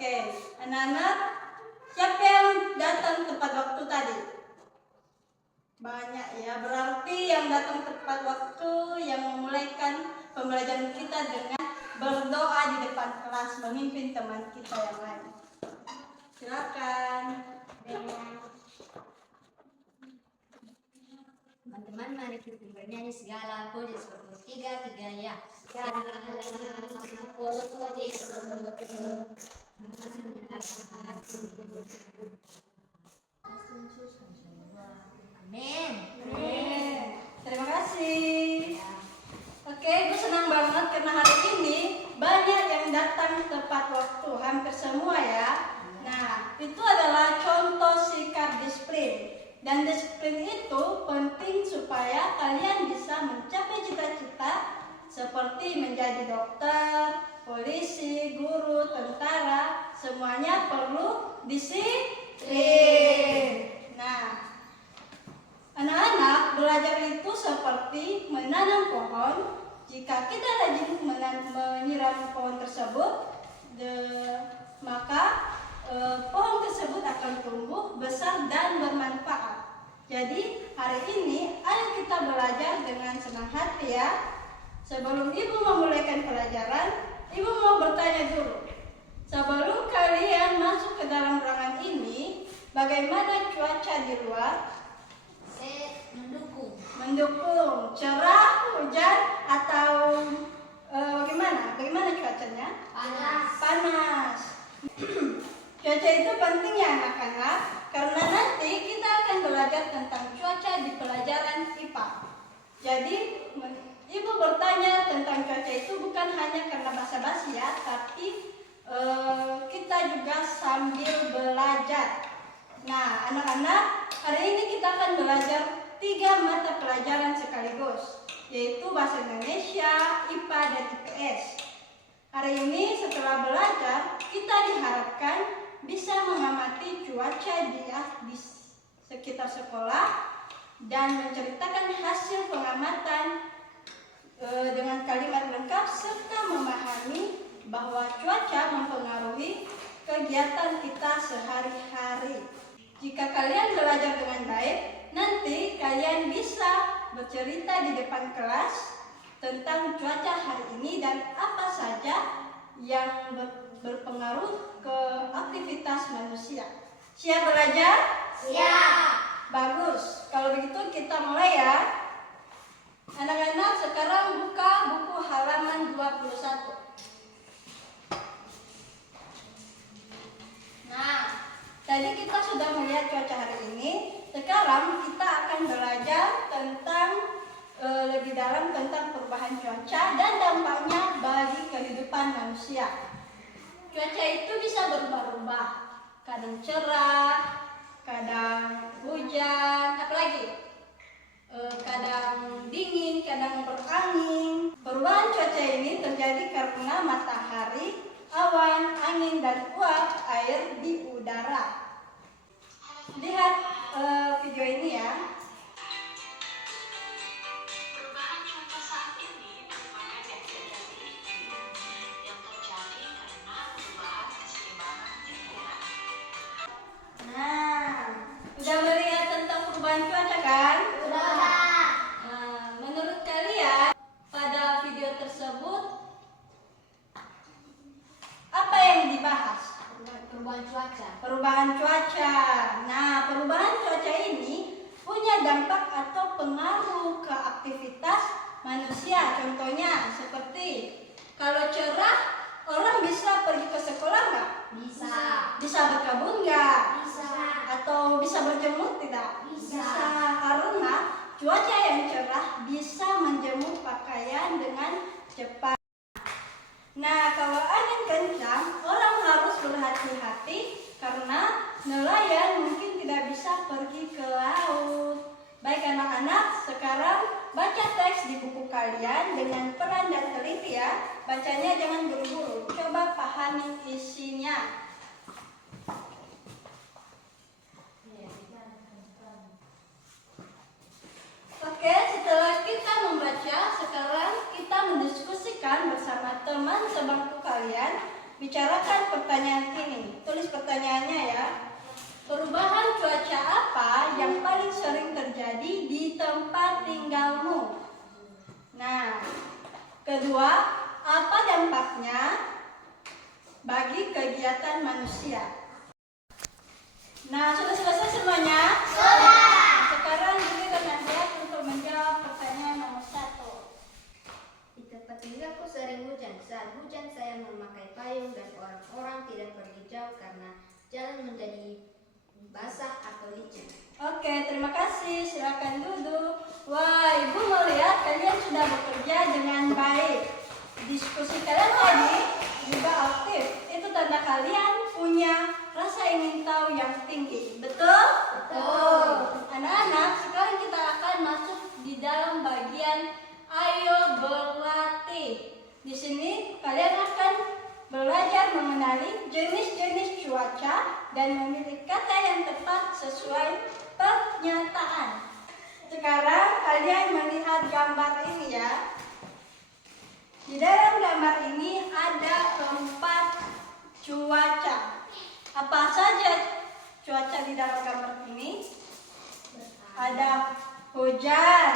Oke, anak-anak, siapa yang datang tepat waktu tadi? Banyak ya, berarti yang datang tepat waktu yang memulaikan pembelajaran kita dengan berdoa di depan kelas, memimpin teman kita yang lain. Silakan. Teman-teman, mari kita bernyanyi segala puji syukur. Tiga ya. Amin. Terima kasih. Oke, gue senang banget karena hari ini banyak yang datang tepat waktu, hampir semua ya. Nah, itu adalah contoh sikap disiplin. Dan disiplin itu penting supaya kalian bisa mencapai cita-cita seperti menjadi dokter, polisi, guru, tentara. Semuanya perlu disiplin. Nah, anak-anak, belajar itu seperti menanam pohon. Jika kita rajin menyiram pohon tersebut, maka pohon tersebut akan tumbuh besar dan bermanfaat. Jadi hari ini ayo kita belajar dengan senang hati ya. Sebelum ibu memulaikan pelajaran, ibu mau bertanya dulu. Sebelum kalian masuk ke dalam ruangan ini, bagaimana cuaca di luar? Mendukung, cerah, hujan, atau bagaimana? Bagaimana cuacanya? Panas. Cuaca itu penting ya anak-anak, karena nanti kita akan belajar tentang cuaca di pelajaran IPA. Jadi ibu bertanya tentang cuaca itu bukan hanya karena basa-basi ya, tapi kita juga sambil belajar. Nah, anak-anak, hari ini kita akan belajar 3 mata pelajaran sekaligus, yaitu Bahasa Indonesia, IPA, dan IPS. Hari ini setelah belajar, kita diharapkan bisa mengamati cuaca di sekitar sekolah dan menceritakan hasil pengamatan dengan kalimat lengkap serta memahami bahwa cuaca mempengaruhi kegiatan kita sehari-hari. Jika kalian belajar dengan baik, nanti kalian bisa bercerita di depan kelas tentang cuaca hari ini dan apa saja yang berpengaruh ke aktivitas manusia. Siap belajar? Siap. Bagus. Kalau begitu kita mulai ya. Anak-anak sekarang buka buku halaman 21. Nah, tadi kita sudah melihat cuaca hari ini. Sekarang kita akan belajar tentang lebih dalam tentang perubahan cuaca dan dampaknya bagi kehidupan manusia. Cuaca itu bisa berubah-ubah, kadang cerah, kadang hujan, apalagi kadang dingin, kadang berangin. Perubahan cuaca ini terjadi karena matahari, awan, angin, dan uap air di udara. Lihat video ini ya. Perubahan cuaca saat ini merupakan kejadian iklim yang terjadi karena perubahan keseimbangan lingkungan. Nah, udah melihat tentang perubahan cuaca kan? Udah. Nah, menurut kalian pada video tersebut apa yang dibahas? Perubahan cuaca. Perubahan cuaca. Nah, perubahan cuaca ini punya dampak atau pengaruh ke aktivitas manusia. Contohnya seperti kalau cerah, orang bisa pergi ke sekolah nggak? Bisa. Bisa berkebun nggak? Bisa. Atau bisa berjemur tidak? Bisa. Karena cuaca yang cerah bisa menjemur pakaian dengan cepat. Nah, kalau angin kencang, orang harus berhati-hati karena nelayan mungkin tidak bisa pergi ke laut. Baik anak-anak, sekarang baca teks di buku kalian dengan pelan dan teliti ya. Bacanya jangan buru-buru, coba pahami isinya. Oke, setelah kita membaca, sekarang kita mendiskusikan bersama teman sebangku kalian. Bicarakan pertanyaan ini. Kedua, apa dampaknya bagi kegiatan manusia? Nah, sudah selesai semuanya? Sudah. Sekarang giliran Nadia untuk menjawab pertanyaan nomor 1. Di tempat tinggalku sering hujan. Saat hujan saya memakai payung dan orang-orang tidak pergi jauh karena jalan menjadi basah atau licin. Oke, terima kasih. Silakan duduk. Wah, Ibu melihat kalian sudah bekerja dengan baik. Diskusi kalian tadi juga aktif. Itu tanda kalian punya rasa ingin tahu yang tinggi. Betul? Betul. Anak-anak, sekarang kita akan masuk di dalam bagian ayo berlatih. Di sini kalian akan belajar mengenali jenis-jenis cuaca dan memilih kata yang tepat sesuai pernyataan. Sekarang kalian melihat gambar ini ya. Di dalam gambar ini ada 4 cuaca. Apa saja cuaca di dalam gambar ini? Ada hujan,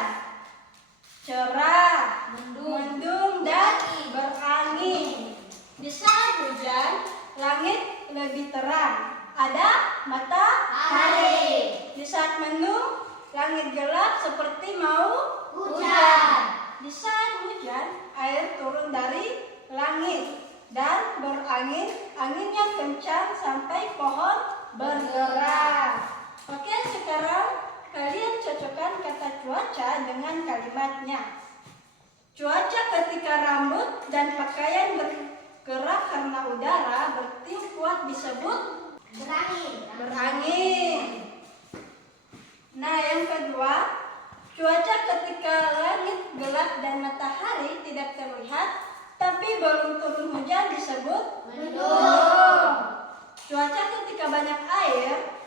cerah, mendung, dan berangin. Di saat hujan, langit lebih terang. Ada matahari. Di saat mendung, langit gelap seperti mau hujan. Di saat hujan, air turun dari langit dan berangin, anginnya kencang sampai pohon bergerak. Oke, sekarang kalian cocokkan kata cuaca dengan kalimatnya. Cuaca ketika rambut dan pakaian bergerak karena udara bertiup kuat disebut berangin. Nah, yang kedua, cuaca ketika langit gelap dan matahari tidak terlihat tapi belum turun hujan disebut mendung. Cuaca ketika banyak air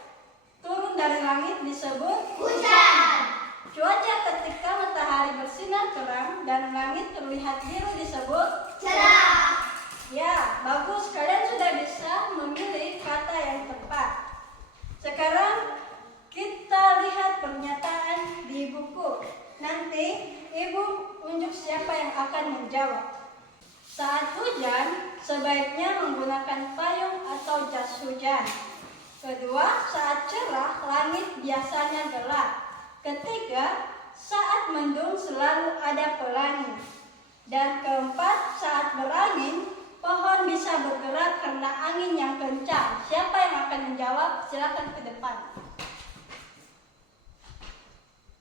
turun dari langit disebut hujan. Cuaca ketika matahari bersinar terang dan langit terlihat biru disebut cerah. Ya, bagus. Kalian sudah bisa memilih kata yang tepat. Sekarang kita lihat pernyataan di buku. Nanti Ibu unjuk siapa yang akan menjawab. Saat hujan, sebaiknya menggunakan payung atau jas hujan. Kedua, saat cerah, langit biasanya gelap. Ketiga, saat mendung selalu ada pelangi. Dan keempat, saat berangin, pohon bisa bergerak karena angin yang kencang. Siapa yang akan menjawab? Silakan ke depan.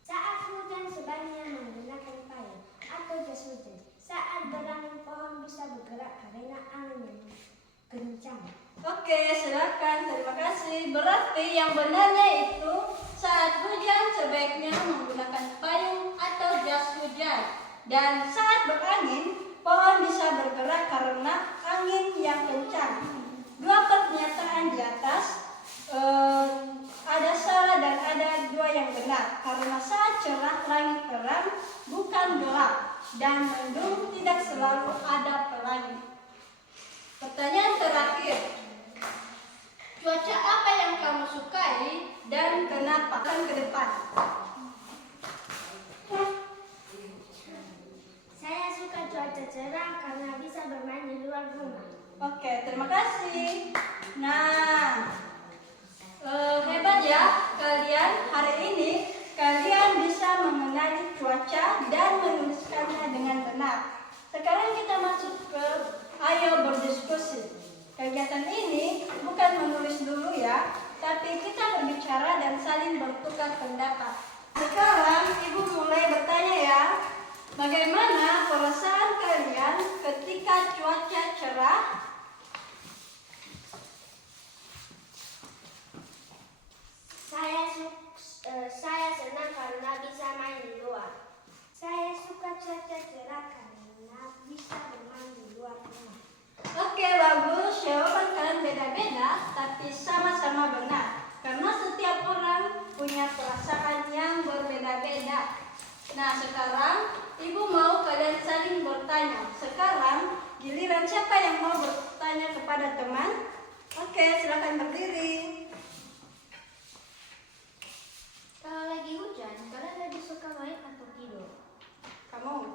Saat hujan sebaiknya menggunakan payung atau jas hujan. Saat berangin pohon bisa bergerak karena angin yang kencang. Oke, silakan. Terima kasih. Berarti yang benarnya itu saat hujan sebaiknya menggunakan payung atau jas hujan. Dan saat berangin, pohon bisa bergerak karena angin yang kencang. Dua pernyataan di atas ada salah dan ada dua yang benar. Karena saat cerah langit terang bukan gelap dan mendung tidak selalu ada pelangi. Pertanyaan terakhir. Cuaca apa yang kamu sukai dan kenapa? Kan ke depan. Saya suka cuaca cerah karena bisa bermain di luar rumah. Oke, terima kasih. Nah, hebat ya kalian. Hari ini kalian bisa mengenali cuaca dan menuliskannya dengan benar. Sekarang kita masuk ke ayo berdiskusi. Kegiatan ini bukan menulis dulu ya, tapi kita berbicara dan saling bertukar pendapat. Sekarang Ibu mulai bertanya ya, bagaimana perasaan kalian ketika cuaca cerah? Saya senang karena bisa main di luar. Saya suka cuaca cerah karena bisa bermain di luar rumah. Oke, bagus. Jawaban kalian beda-beda, tapi sama-sama benar. Karena setiap orang punya perasaan yang berbeda-beda. Nah, sekarang Ibu mau kalian saling bertanya. Sekarang giliran siapa yang mau bertanya kepada teman? Oke, silakan berdiri. Kalau lagi hujan, kalian lebih suka main atau tidur? Kamu?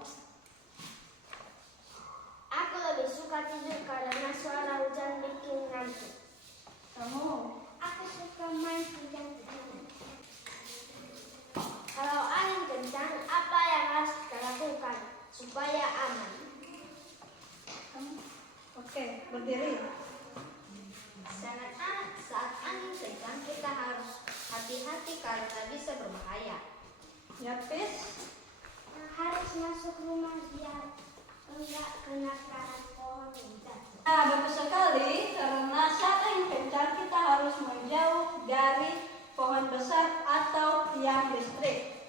hujan kencang. Kalau angin kencang, apa yang harus kita lakukan supaya aman? Oke, berdiri. Saat angin kencang kita harus hati-hati karena bisa berbahaya. Yapis. Harus masuk rumah biar enggak kena karat pohon yang jatuh. Nah, bagus sekali, karena saat angin kencang kita harus menjauh dari pohon besar atau tiang listrik.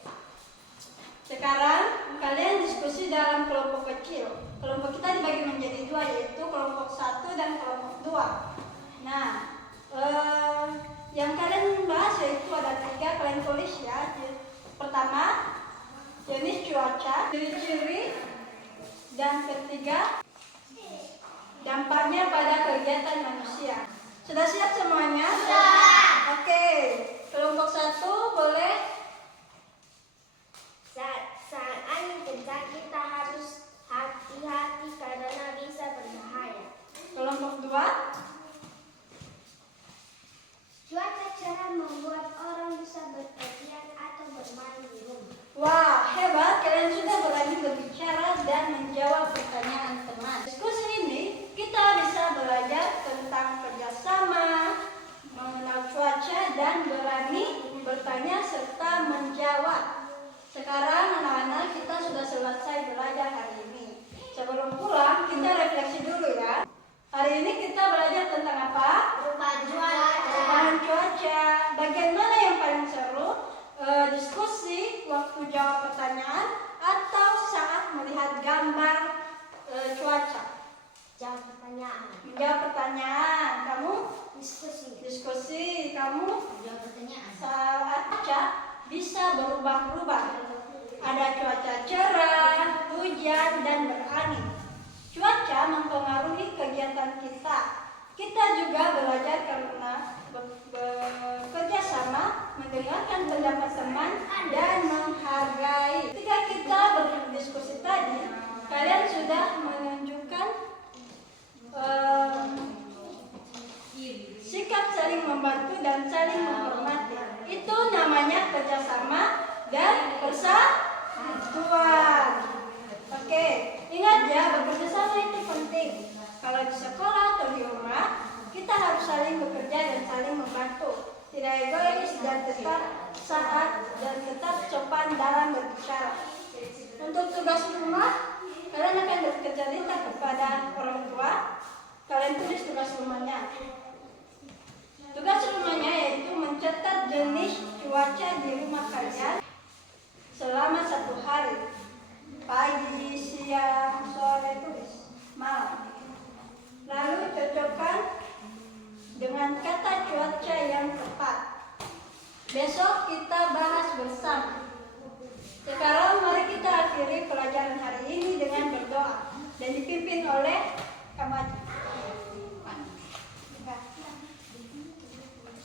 Sekarang kalian diskusi dalam kelompok kecil. Kelompok kita dibagi menjadi dua, yaitu kelompok 1 dan kelompok 2. Nah, yang kalian bahas yaitu ada 3, kalian tulis ya. Pertama, jenis cuaca, ciri-ciri, dan ketiga, dampaknya pada kegiatan manusia. Sudah siap semuanya? Sudah. Oke, kelompok 1 boleh. Saat angin kencang kita harus hati-hati karena bisa berbahaya. Kelompok 2. Cuaca cerah membuat orang bisa berpergian atau bermain di rumah. Wah, hebat, kalian sudah berani berbicara dan menjawab pertanyaan teman. Diskusi ini kita bisa belajar tentang kerjasama, mengenal cuaca, dan berani bertanya serta menjawab. Sekarang anak-anak kita sudah selesai belajar hari ini. Sebelum pulang kita refleksi dulu ya. Hari ini kita belajar tentang apa? Perubahan cuaca. Perubahan cuaca. Bagian mana yang paling seru? Diskusi waktu jawab pertanyaan atau saat melihat gambar cuaca? Jawab pertanyaan. Menjawab pertanyaan. Kamu? Diskusi. Kamu? Jawab pertanyaan. Saat cuaca bisa berubah-ubah. Ada cuaca cerah, hujan, dan berangin. Cuaca mempengaruhi kegiatan kita. Kita juga belajar karena bekerja sama, mendengarkan pendapat teman, dan menghargai. Ketika kita berdiskusi tadi, kalian sudah menunjukkan sikap saling membantu dan saling menghormati. Itu namanya kerjasama dan persatuan. Oke, ingat ya, bekerja sama itu penting. Kalau di sekolah atau di rumah, kita harus saling bekerja dan saling membantu. Tidak egois dan tetap sopan dalam berbicara. Untuk tugas rumah, kalian akan bercerita kepada orang tua. Kalian tulis tugas rumahnya. Tugas rumahnya yaitu mencatat jenis cuaca di rumah kalian selama 1 hari. Pagi, siang, sore, tulis, malam. Lalu cocokkan dengan kata cuaca yang tepat. Besok kita bahas bersama. Sekarang mari kita akhiri pelajaran hari ini dengan berdoa dan dipimpin oleh Kamaji.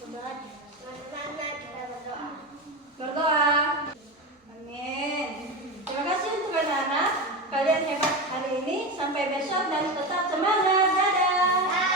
Mari kita berdoa. Berdoa. Amin. Terima kasih untuk anak-anak. Kalian hebat hari ini. Sampai besok dan tetap semangat. Dadah.